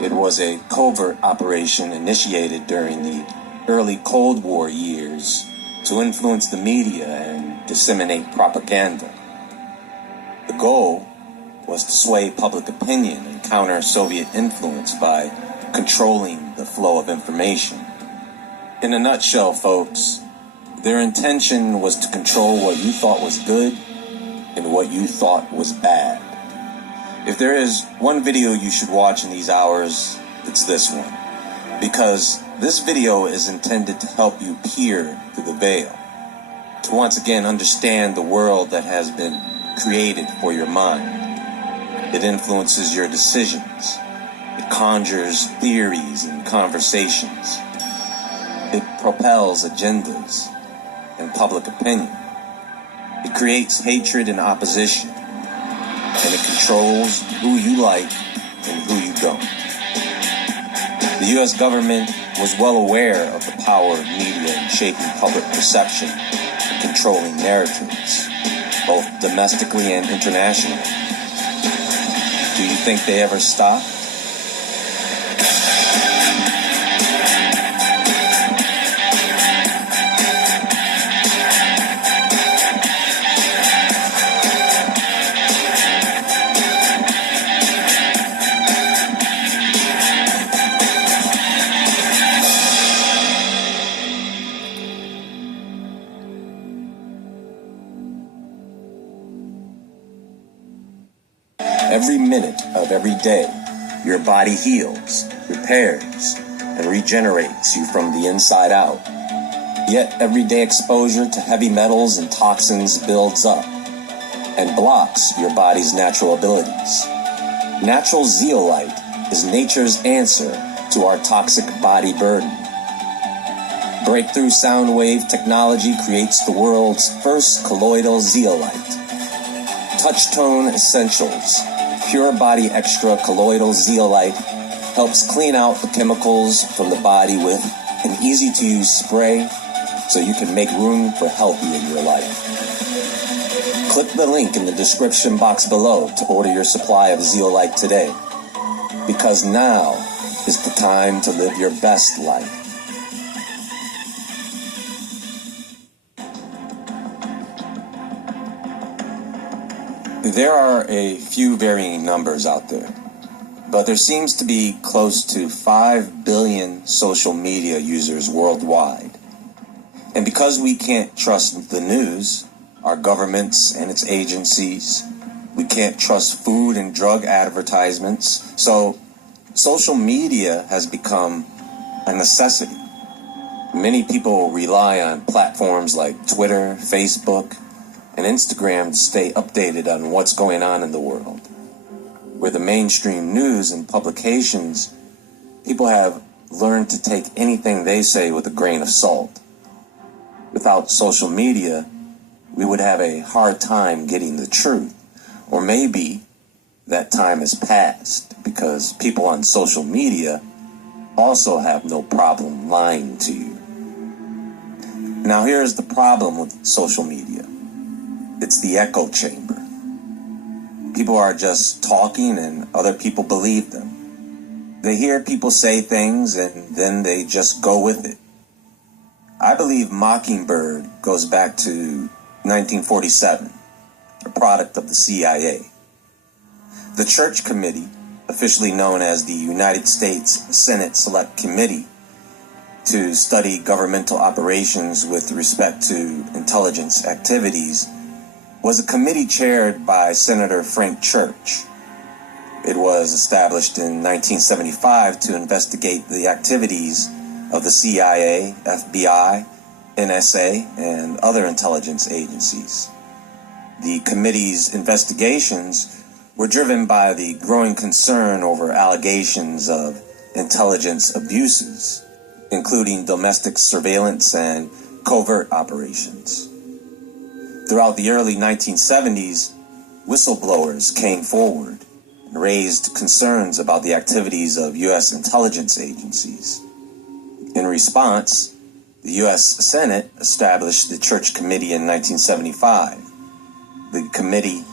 It was a covert operation initiated during the early Cold War years to influence the media and disseminate propaganda. The goal was to sway public opinion and counter Soviet influence by controlling the flow of information. In a nutshell, folks, their intention was to control what you thought was good and what you thought was bad. If there is one video you should watch in these hours, it's this one. Because this video is intended to help you peer through the veil, to once again understand the world that has been created for your mind. It influences your decisions. It conjures theories and conversations. It propels agendas and public opinion. It creates hatred and opposition. And it controls who you like and who you don't. The U.S. government was well aware of the power of media in shaping public perception and controlling narratives, both domestically and internationally. Do you think they ever stopped? Every minute of every day, your body heals, repairs, and regenerates you from the inside out. Yet everyday exposure to heavy metals and toxins builds up and blocks your body's natural abilities. Natural zeolite is nature's answer to our toxic body burden. Breakthrough sound wave technology creates the world's first colloidal zeolite. Touchtone Essentials Pure Body Extra Colloidal Zeolite helps clean out the chemicals from the body with an easy-to-use spray so you can make room for healthy in your life. Click the link in the description box below to order your supply of zeolite today, because now is the time to live your best life. There are a few varying numbers out there, but there seems to be close to 5 billion social media users worldwide. And because we can't trust the news, our governments and its agencies, we can't trust food and drug advertisements, so social media has become a necessity. Many people rely on platforms like Twitter, Facebook, and Instagram to stay updated on what's going on in the world. Where the mainstream news and publications, people have learned to take anything they say with a grain of salt. Without social media, we would have a hard time getting the truth. Or maybe that time has passed because people on social media also have no problem lying to you. Now here's the problem with social media. It's the echo chamber. People are just talking and other people believe them. They hear people say things and then they just go with it. I believe Mockingbird goes back to 1947, a product of the CIA. The Church Committee, officially known as the United States Senate Select Committee to study governmental operations with respect to intelligence activities, was a committee chaired by Senator Frank Church. It was established in 1975 to investigate the activities of the CIA, FBI, NSA, and other intelligence agencies. The committee's investigations were driven by the growing concern over allegations of intelligence abuses, including domestic surveillance and covert operations. Throughout the early 1970s, whistleblowers came forward and raised concerns about the activities of U.S. intelligence agencies. In response, the U.S. Senate established the Church Committee in 1975. The committee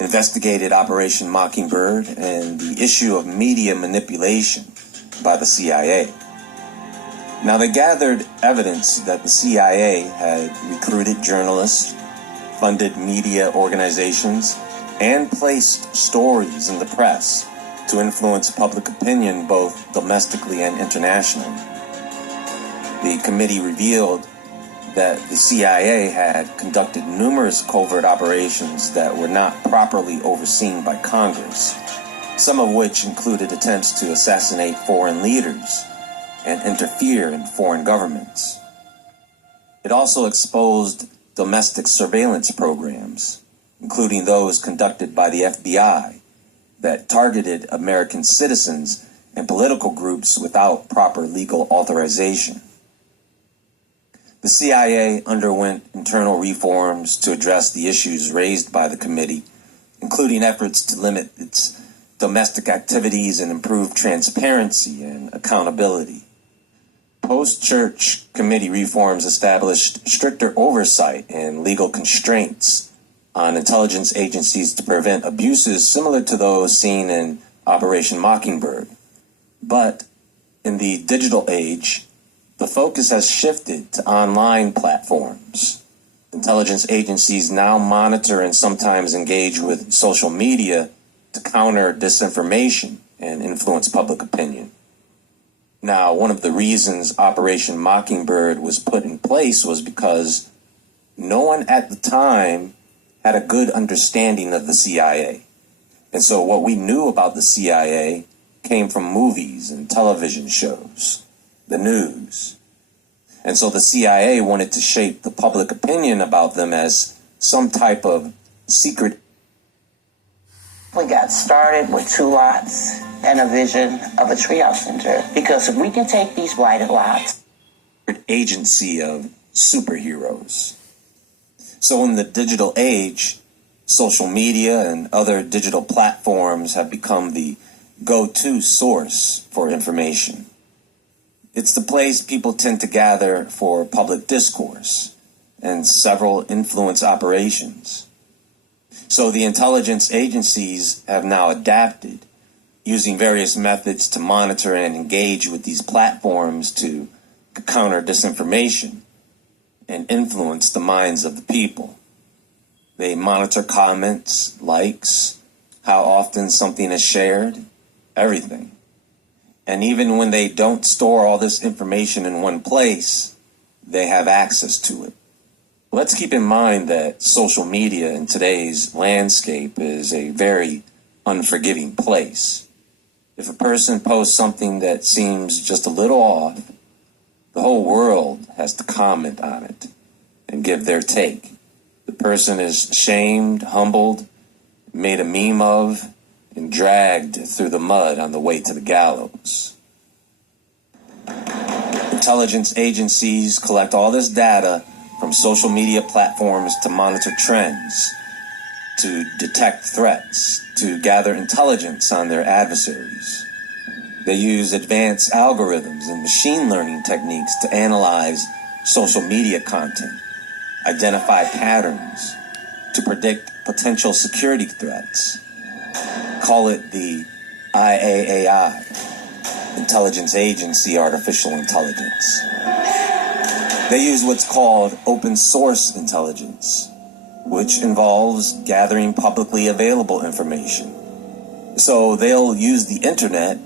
investigated Operation Mockingbird and the issue of media manipulation by the CIA. Now, they gathered evidence that the CIA had recruited journalists, funded media organizations, and placed stories in the press to influence public opinion both domestically and internationally. The committee revealed that the CIA had conducted numerous covert operations that were not properly overseen by Congress, some of which included attempts to assassinate foreign leaders and interfere in foreign governments. It also exposed domestic surveillance programs, including those conducted by the FBI, that targeted American citizens and political groups without proper legal authorization. The CIA underwent internal reforms to address the issues raised by the committee, including efforts to limit its domestic activities and improve transparency and accountability. Post-Church committee reforms established stricter oversight and legal constraints on intelligence agencies to prevent abuses similar to those seen in Operation Mockingbird. But in the digital age, the focus has shifted to online platforms. Intelligence agencies now monitor and sometimes engage with social media to counter disinformation and influence public opinion. Now, one of the reasons Operation Mockingbird was put in place was because no one at the time had a good understanding of the CIA. And so what we knew about the CIA came from movies and television shows, the news. And so the CIA wanted to shape the public opinion about them as some type of secret. We got started with 2 lots and a vision of a treehouse center, because if we can take these blighted lots. Agency of superheroes. So in the digital age, social media and other digital platforms have become the go-to source for information. It's the place people tend to gather for public discourse and several influence operations. So the intelligence agencies have now adapted, using various methods to monitor and engage with these platforms to counter disinformation and influence the minds of the people. They monitor comments, likes, how often something is shared, everything. And even when they don't store all this information in one place, they have access to it. Let's keep in mind that social media in today's landscape is a very unforgiving place. If a person posts something that seems just a little off, the whole world has to comment on it and give their take. The person is shamed, humbled, made a meme of, and dragged through the mud on the way to the gallows. Intelligence agencies collect all this data from social media platforms to monitor trends, to detect threats, to gather intelligence on their adversaries. They use advanced algorithms and machine learning techniques to analyze social media content, identify patterns, to predict potential security threats. Call it the IAAI, Intelligence Agency Artificial Intelligence. They use what's called open source intelligence, which involves gathering publicly available information. So they'll use the internet,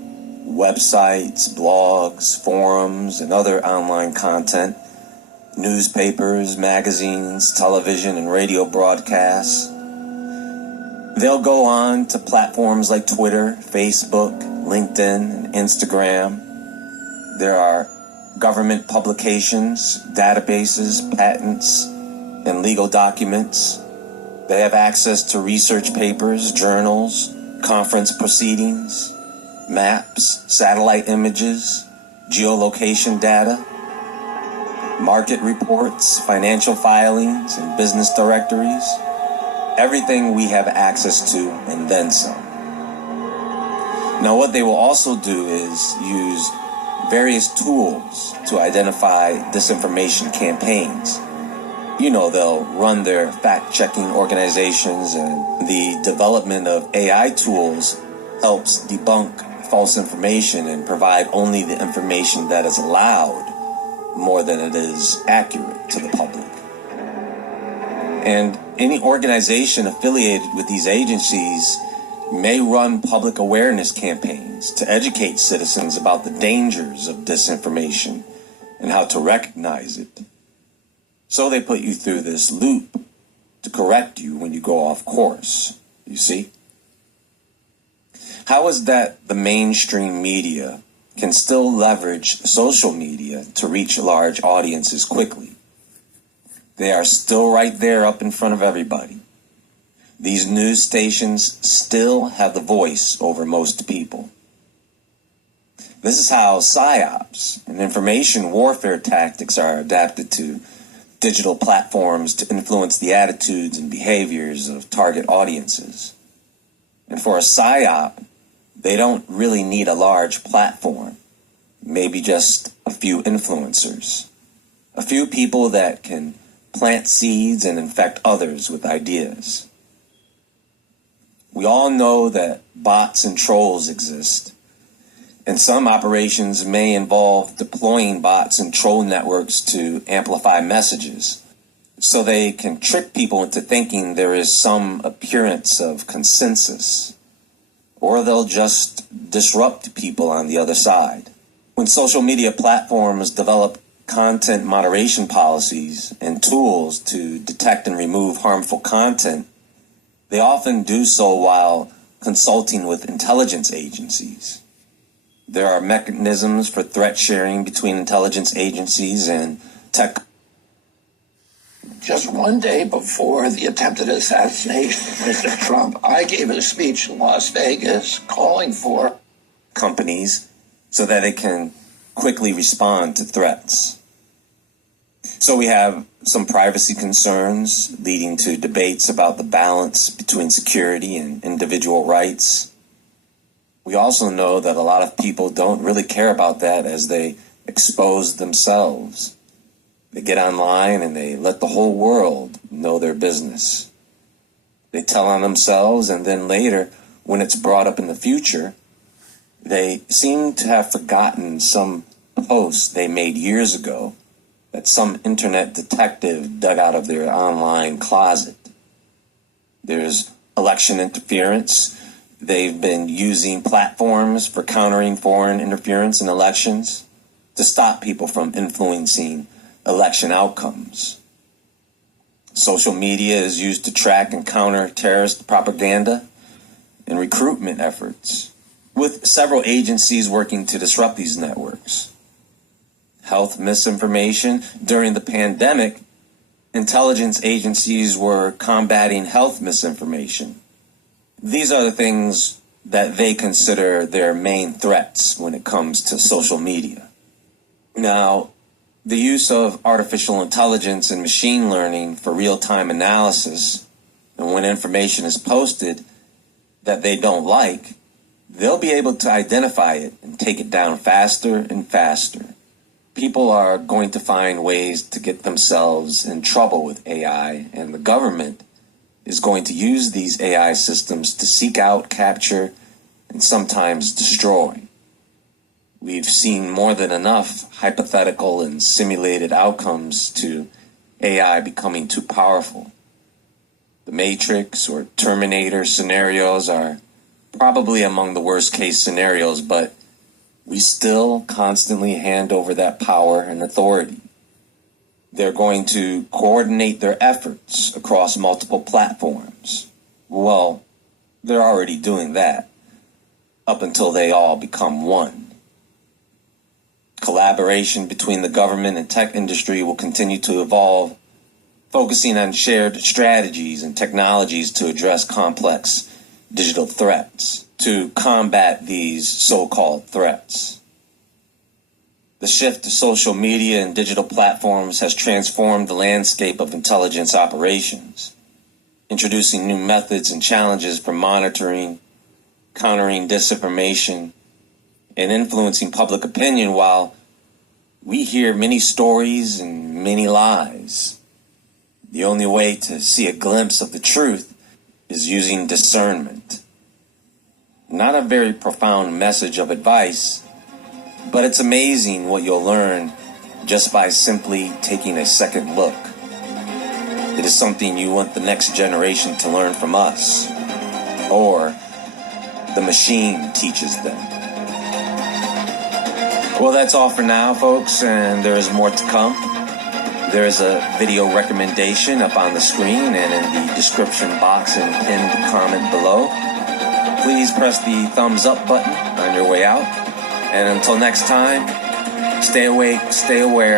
websites, blogs, forums, and other online content, newspapers, magazines, television, and radio broadcasts. They'll go on to platforms like Twitter, Facebook, LinkedIn, and Instagram. There are government publications, databases, patents, and legal documents. They have access to research papers, journals, conference proceedings, maps, satellite images, geolocation data, market reports, financial filings, and business directories. Everything we have access to, and then some. Now, what they will also do is use various tools to identify disinformation campaigns. You know, they'll run their fact-checking organizations, and the development of AI tools helps debunk false information and provide only the information that is allowed more than it is accurate to the public. And any organization affiliated with these agencies may run public awareness campaigns to educate citizens about the dangers of disinformation and how to recognize it. So they put you through this loop to correct you when you go off course, you see? How is that the mainstream media can still leverage social media to reach large audiences quickly? They are still right there up in front of everybody. These news stations still have the voice over most people. This is how PSYOPs and information warfare tactics are adapted to digital platforms to influence the attitudes and behaviors of target audiences. And for a PSYOP, they don't really need a large platform, maybe just a few influencers, a few people that can plant seeds and infect others with ideas. We all know that bots and trolls exist, and some operations may involve deploying bots and troll networks to amplify messages, so they can trick people into thinking there is some appearance of consensus, or they'll just disrupt people on the other side. When social media platforms develop content moderation policies and tools to detect and remove harmful content, they often do so while consulting with intelligence agencies. There are mechanisms for threat sharing between intelligence agencies and tech. Just one day before the attempted assassination of Mr. Trump, I gave a speech in Las Vegas calling for companies so that it can quickly respond to threats. So we have some privacy concerns leading to debates about the balance between security and individual rights. We also know that a lot of people don't really care about that as they expose themselves. They get online and they let the whole world know their business. They tell on themselves, and then later, when it's brought up in the future, they seem to have forgotten some post they made years ago that some internet detective dug out of their online closet. There's election interference. They've been using platforms for countering foreign interference in elections to stop people from influencing election outcomes. Social media is used to track and counter terrorist propaganda and recruitment efforts, with several agencies working to disrupt these networks. Health misinformation. During the pandemic, intelligence agencies were combating health misinformation. These are the things that they consider their main threats when it comes to social media. Now, the use of artificial intelligence and machine learning for real-time analysis, and when information is posted that they don't like, they'll be able to identify it and take it down faster and faster. People are going to find ways to get themselves in trouble with AI, and the government is going to use these AI systems to seek out, capture, and sometimes destroy. We've seen more than enough hypothetical and simulated outcomes to AI becoming too powerful. The Matrix or Terminator scenarios are probably among the worst case scenarios, but we still constantly hand over that power and authority. They're going to coordinate their efforts across multiple platforms. Well, they're already doing that up until they all become one. Collaboration between the government and tech industry will continue to evolve, focusing on shared strategies and technologies to address complex digital threats, to combat these so-called threats. The shift to social media and digital platforms has transformed the landscape of intelligence operations, introducing new methods and challenges for monitoring, countering disinformation, and influencing public opinion. While we hear many stories and many lies, The only way to see a glimpse of the truth is using discernment. Not a very profound message of advice, but it's amazing what you'll learn just by simply taking a second look. It is something you want the next generation to learn from us, or the machine teaches them. Well, that's all for now, folks, and there is more to come. There is a video recommendation up on the screen and in the description box and pinned comment below. Please press the thumbs up button on your way out. And until next time, stay awake, stay aware.